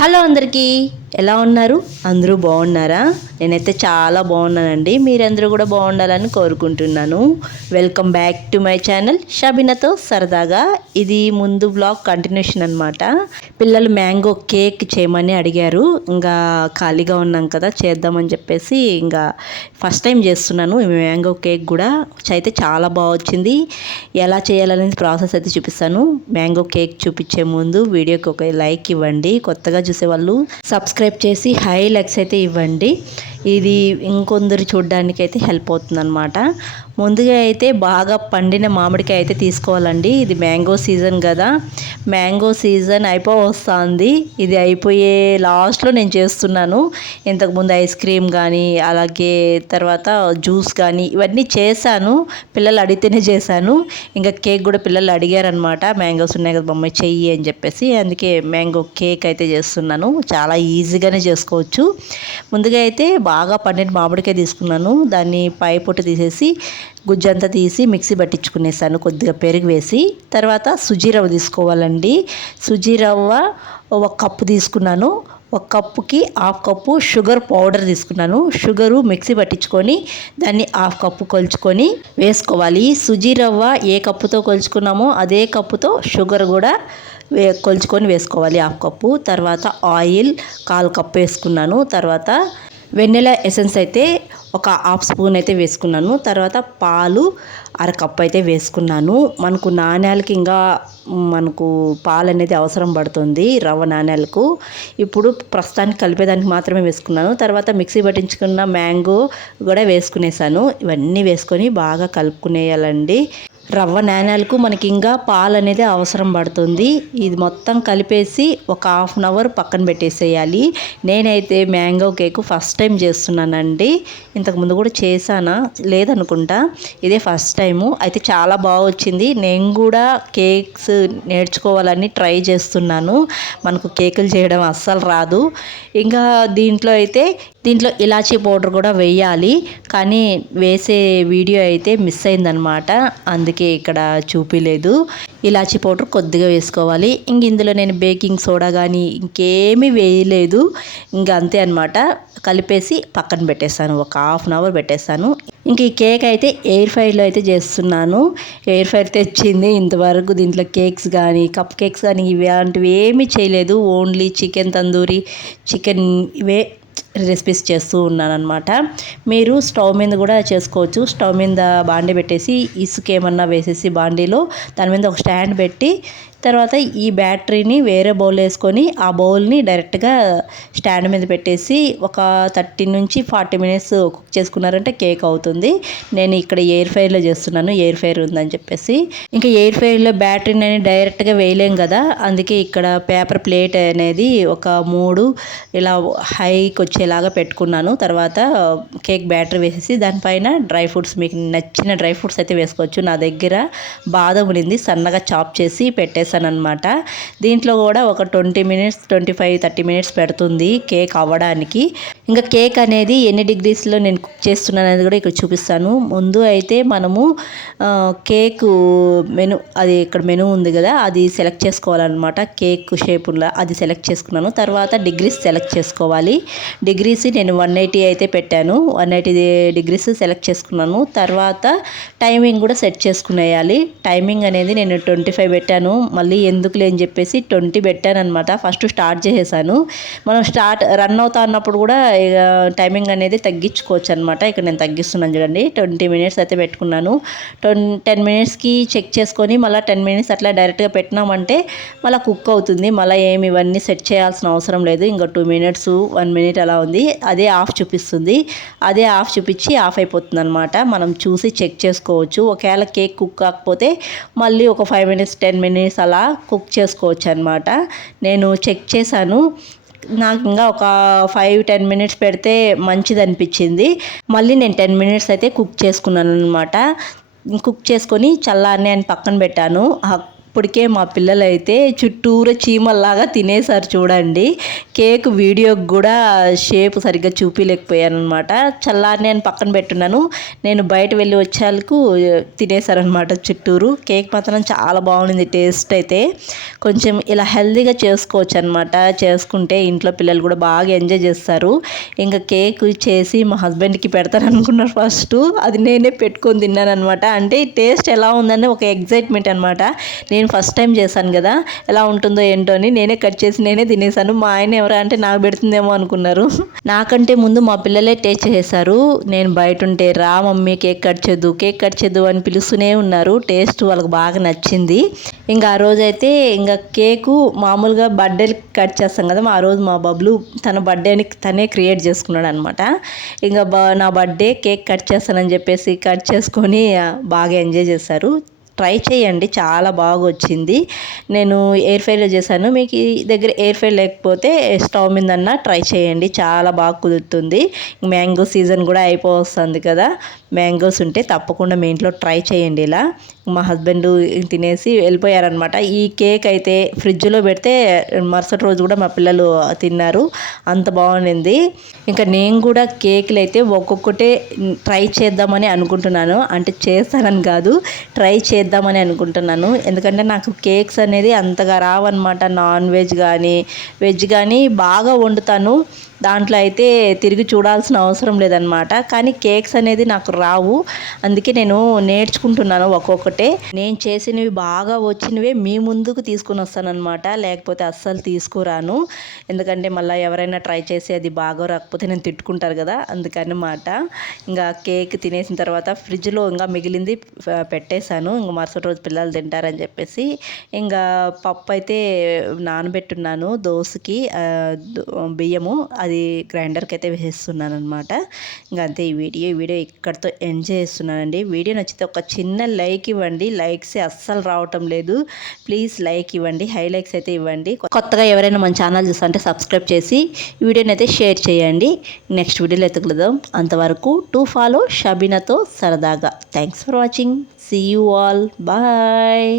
Hello అందరికీ, ఎలా ఉన్నారు? అందరూ బాగున్నారా? నేనైతే చాలా బాగున్నానండి. మీరందరూ కూడా బాగుండాలని కోరుకుంటున్నాను. Welcome back to my channel షబీనాతో సరదాగా. ఇది ముందు బ్లాగ్ కంటిన్యూషన్ అనమాట. పిల్లలు మ్యాంగో కేక్ చేయమని అడిగారు. ఇంకా ఖాళీగా ఉన్నాం కదా, చేద్దామని చెప్పేసి ఇంకా ఫస్ట్ టైం చేస్తున్నాను ఈ మ్యాంగో కేక్ కూడా. అయితే చాలా బాగా వచ్చింది. ఎలా చేయాలనేది ప్రాసెస్ అయితే చూపిస్తాను. మ్యాంగో కేక్ చూపించే ముందు వీడియోకి ఒక లైక్ ఇవ్వండి. కొత్తగా చూసేవాళ్ళు సబ్స్క్రైబ్ చేసి హై లైక్స్ అయితే ఇవ్వండి. ఇది ఇంకొందరు చూడడానికి అయితే హెల్ప్ అవుతుంది అనమాట. ముందుగా అయితే బాగా పండిన మామిడికాయ అయితే తీసుకోవాలండి. ఇది మ్యాంగో సీజన్ కదా, మ్యాంగో సీజన్ వస్తుంది. ఇది అయిపోయే లాస్ట్లో నేను చేస్తున్నాను. ఇంతకుముందు ఐస్ క్రీమ్ కానీ అలాగే తర్వాత జ్యూస్ కానీ ఇవన్నీ చేశాను. పిల్లలు అడిగితేనే చేశాను. ఇంకా కేక్ కూడా పిల్లలు అడిగారనమాట, మ్యాంగోస్ ఉన్నాయి కదా మమ్మీ చెయ్యి అని చెప్పేసి. అందుకే మ్యాంగో కేక్ అయితే చేస్తున్నాను. చాలా ఈజీగానే చేసుకోవచ్చు. ముందుగా అయితే బాగా పండిన మామిడికాయ తీసుకున్నాను. దాన్ని పై పొట్టు తీసేసి గుజ్జంతా తీసి మిక్సీ పట్టించుకునేసాను కొద్దిగా పెరుగు వేసి. తర్వాత సుజీ రవ్వ తీసుకోవాలండి. సుజీ రవ్వ ఒక కప్పు తీసుకున్నాను. ఒక కప్పుకి హాఫ్ కప్పు షుగర్ పౌడర్ తీసుకున్నాను. షుగరు మిక్సీ పట్టించుకొని దాన్ని హాఫ్ కప్పు కొలుచుకొని వేసుకోవాలి. సుజీ రవ్వ ఏ కప్పుతో కొలుచుకున్నామో అదే కప్పుతో షుగర్ కూడా కొలుచుకొని వేసుకోవాలి, హాఫ్ కప్పు. తర్వాత ఆయిల్ 1/4 కప్పు వేసుకున్నాను. తర్వాత వెన్నెల ఎసెన్స్ అయితే ఒక హాఫ్ స్పూన్ అయితే వేసుకున్నాను. తర్వాత పాలు 1/2 కప్పు అయితే వేసుకున్నాను. మనకు నాణ్యాలకి ఇంకా మనకు పాలు అనేది అవసరం పడుతుంది రవ్వ నాణ్యాలకు. ఇప్పుడు ప్రస్తుతానికి కలిపేదానికి మాత్రమే వేసుకున్నాను. తర్వాత మిక్సీ పట్టించుకున్న మ్యాంగో కూడా వేసుకునేసాను. ఇవన్నీ వేసుకొని బాగా కలుపుకునేయాలండి. రవ్వ నాణ్యాలకు మనకి ఇంకా పాలు అనేది అవసరం పడుతుంది. ఇది మొత్తం కలిపేసి ఒక ½ అన్ అవర్ పక్కన పెట్టేసేయాలి. నేనైతే మ్యాంగో కేక్ ఫస్ట్ టైం చేస్తున్నానండి. ఇంతకుముందు కూడా చేశానా లేదనుకుంటా, ఇదే ఫస్ట్ టైము. అయితే చాలా బాగా వచ్చింది. నేను కూడా కేక్స్ నేర్చుకోవాలని ట్రై చేస్తున్నాను. మనకు కేకులు చేయడం అస్సలు రాదు. ఇంకా దీంట్లో ఇలాచీ పౌడర్ కూడా వేయాలి, కానీ వేసే వీడియో అయితే మిస్ అయిందనమాట. అందుకే ఇక్కడ చూపిలేదు. ఇలాచీ పౌడర్ కొద్దిగా వేసుకోవాలి. ఇంక ఇందులో నేను బేకింగ్ సోడా కానీ ఇంకేమీ వేయలేదు. ఇంక అంతే అనమాట. కలిపేసి పక్కన పెట్టేస్తాను. ఒక ½ అన్ అవర్ పెట్టేస్తాను. ఇంక ఈ కేక్ అయితే ఎయిర్ ఫ్రైలో అయితే చేస్తున్నాను. ఎయిర్ ఫ్రైర్ తెచ్చింది. ఇంతవరకు దీంట్లో కేక్స్ కానీ కప్ కేక్స్ కానీ ఇలాంటివి ఏమీ చేయలేదు. ఓన్లీ చికెన్ తందూరి, చికెన్ ఇవే రెసిపీస్ చేస్తూ ఉన్నాను అనమాట. మీరు స్టవ్ మీద కూడా చేసుకోవచ్చు. స్టవ్ మీద బాండీ పెట్టేసి ఇసుక ఏమన్నా వేసేసి బాండీలో దాని మీద ఒక స్టాండ్ పెట్టి తర్వాత ఈ బ్యాటరీని వేరే బౌల్ వేసుకొని ఆ బౌల్ని డైరెక్ట్గా స్టాండ్ మీద పెట్టేసి ఒక 30 నుంచి 40 మినిట్స్ కుక్ చేసుకున్నారంటే కేక్ అవుతుంది. నేను ఇక్కడ ఎయిర్ ఫ్రైలో చేస్తున్నాను, ఎయిర్ ఫ్రైర్ ఉందని చెప్పేసి. ఇంకా ఎయిర్ ఫ్రైలో బ్యాటరీని అనేది డైరెక్ట్గా వేయలేం కదా, అందుకే ఇక్కడ పేపర్ ప్లేట్ అనేది ఒక 3 ఇలా హైకి వచ్చేలాగా పెట్టుకున్నాను. తర్వాత కేక్ బ్యాటరీ వేసేసి దానిపైన డ్రై ఫ్రూట్స్, మీకు నచ్చిన డ్రై ఫ్రూట్స్ అయితే వేసుకోవచ్చు. నా దగ్గర బాదం ఉంది, సన్నగా చాప్ చేసి పెట్టేసాను అనమాట. దీంట్లో కూడా ఒక 20 మినిట్స్ 25-30 మినిట్స్ పెడుతుంది కేక్ అవ్వడానికి. ఇంకా కేక్ అనేది ఎన్ని డిగ్రీస్లో నేను కుక్ చేస్తున్నాను అనేది కూడా ఇక్కడ చూపిస్తాను. ముందు అయితే మనము కేక్ మెను, అది ఇక్కడ మెను ఉంది కదా, అది సెలెక్ట్ చేసుకోవాలన్నమాట. కేక్ షేపుల్లో అది సెలెక్ట్ చేసుకున్నాను. తర్వాత డిగ్రీస్ సెలెక్ట్ చేసుకోవాలి. డిగ్రీస్ నేను 180 అయితే పెట్టాను. 180 డిగ్రీస్ సెలెక్ట్ చేసుకున్నాను. తర్వాత టైమింగ్ కూడా సెట్ చేసుకునేయాలి. టైమింగ్ అనేది నేను 25 పెట్టాను. మళ్ళీ ఎందుకులే అని చెప్పేసి 20 పెట్టాను అనమాట. ఫస్ట్ స్టార్ట్ చేసేసాను. మనం రన్ అవుతా అన్నప్పుడు కూడా టైమింగ్ అనేది తగ్గించుకోవచ్చు అనమాట. ఇక్కడ నేను తగ్గిస్తున్నాను చూడండి. 20 మినిట్స్ అయితే పెట్టుకున్నాను. 10 మినిట్స్కి చెక్ చేసుకొని మళ్ళీ 10 మినిట్స్ అట్లా డైరెక్ట్గా పెట్టినామంటే మళ్ళీ కుక్ అవుతుంది. మళ్ళీ ఏమి ఇవన్నీ సెట్ చేయాల్సిన అవసరం లేదు. ఇంకా 2 మినిట్స్ 1 మినిట్ అలా ఉంది. అదే ఆఫ్ చూపిస్తుంది. అదే ఆఫ్ చూపించి ఆఫ్ అయిపోతుంది అనమాట. మనం చూసి చెక్ చేసుకోవచ్చు. ఒకవేళ కేక్ కుక్ కాకపోతే మళ్ళీ ఒక 5 మినిట్స్ 10 మినిట్స్ అలా కుక్ చేసుకోవచ్చు అనమాట. నేను చెక్ చేశాను. నాకు ఇంకా ఒక 5-10 మినిట్స్ పెడితే మంచిది అనిపించింది. మళ్ళీ నేను 10 మినిట్స్ అయితే కుక్ చేసుకున్నాను అనమాట. కుక్ చేసుకొని చల్లారని అని పక్కన పెట్టాను. ఇప్పటికే మా పిల్లలైతే చుట్టూరా చీమల్లాగా తినేసారు చూడండి. కేక్ వీడియోకి కూడా షేప్ సరిగ్గా చూపించలేకపోయాను అనమాట. చల్లారి నేను పక్కన పెట్టున్నాను. నేను బయట వెళ్ళి వచ్చేందుకు తినేసారనమాట చుట్టూరు. కేక్ మాత్రం చాలా బాగుంది టేస్ట్ అయితే. కొంచెం ఇలా హెల్తీగా చేసుకోవచ్చు అనమాట. చేసుకుంటే ఇంట్లో పిల్లలు కూడా బాగా ఎంజాయ్ చేస్తారు. ఇంకా కేక్ చేసి మా హస్బెండ్కి పెడతాను అనుకున్నారు ఫస్ట్. అది నేనే పెట్టుకొని తిన్నాను అనమాట. అంటే టేస్ట్ ఎలా ఉందని ఒక ఎగ్జైట్మెంట్ అనమాట. నేను ఫస్ట్ టైం చేశాను కదా, ఎలా ఉంటుందో ఏంటో అని నేనే కట్ చేసి నేనే తినేసాను. మా ఆయన ఎవరా అంటే నాకు పెడుతుందేమో అనుకున్నారు. నాకంటే ముందు మా పిల్లలే టేస్ట్ చేశారు. నేను బయట ఉంటే రా మమ్మీ కేక్ కట్ చేద్దు అని పిలుస్తూనే ఉన్నారు. టేస్ట్ వాళ్ళకి బాగా నచ్చింది. ఇంకా ఆ రోజైతే ఇంకా కేకు మామూలుగా బర్త్డేకి కట్ చేస్తాం కదా, ఆ రోజు మా బబ్లు తన బర్త్డేని తనే క్రియేట్ చేసుకున్నాడు అనమాట. ఇంకా నా బర్త్డే కేక్ కట్ చేస్తానని చెప్పేసి కట్ చేసుకొని బాగా ఎంజాయ్ చేశారు. ట్రై చేయండి, చాలా బాగా వచ్చింది. నేను ఎయిర్ ఫ్రైలో చేశాను. మీకు ఈ దగ్గర ఎయిర్ ఫ్రై లేకపోతే స్టవ్ మీదన్నా ట్రై చేయండి, చాలా బాగా కుదురుతుంది. మ్యాంగో సీజన్ కూడా అయిపోతుంది కదా, మ్యాంగోస్ ఉంటే తప్పకుండా మీ ఇంట్లో ట్రై చేయండి. ఇలా మా హస్బెండ్ తినేసి వెళ్ళిపోయారనమాట. ఈ కేక్ అయితే ఫ్రిడ్జ్లో పెడితే మరుసటి రోజు కూడా మా పిల్లలు తిన్నారు, అంత బాగుంది. ఇంకా నేను కూడా కేకులు అయితే ఒక్కొక్కటే ట్రై చేద్దామని అనుకుంటున్నాను. అంటే చేస్తానని కాదు, ట్రై చేద్దామని అనుకుంటున్నాను. ఎందుకంటే నాకు కేక్స్ అనేది అంతగా రావన్నమాట. నాన్ వెజ్ కానీ వెజ్ కానీ బాగా వండుతాను. దాంట్లో అయితే తిరిగి చూడాల్సిన అవసరం లేదనమాట. కానీ కేక్స్ అనేది నాకు రావు. అందుకే నేను నేర్చుకుంటున్నాను ఒక్కొక్కటే. నేను చేసినవి బాగా వచ్చినవే మీ ముందుకు తీసుకుని వస్తానన్నమాట. లేకపోతే అస్సలు తీసుకురాను. ఎందుకంటే మళ్ళీ ఎవరైనా ట్రై చేసి అది బాగా రాకపోతే నేను తిట్టుకుంటారు కదా, అందుకనమాట. ఇంకా కేక్ తినేసిన తర్వాత ఫ్రిడ్జ్లో ఇంకా మిగిలింది పెట్టేశాను. ఇంకా మరుసటి రోజు పిల్లలు తింటారని చెప్పేసి ఇంకా పప్పు అయితే నానబెట్టున్నాను దోశకి, బియ్యము అది గ్రైండర్కి అయితే వేసేస్తున్నాను అనమాట. ఇంకా అంతే ఈ వీడియో ఇక్కడితో ఎంజాయ్ చేస్తున్నానండి. వీడియో నచ్చితే ఒక చిన్న లైక్ ఇవ్వండి. లైక్స్ అస్సలు రావటం లేదు, ప్లీజ్ లైక్ ఇవ్వండి, హైలైక్స్ అయితే ఇవ్వండి. కొత్తగా ఎవరైనా మన ఛానల్ చూస్తుంటే సబ్స్క్రైబ్ చేసి ఈ వీడియోని అయితే షేర్ చేయండి. నెక్స్ట్ వీడియోలో ఎత్తుకుదాం. అంతవరకు టు ఫాలో షబీనాతో సరదాగా. Thanks for watching. See you all. Bye.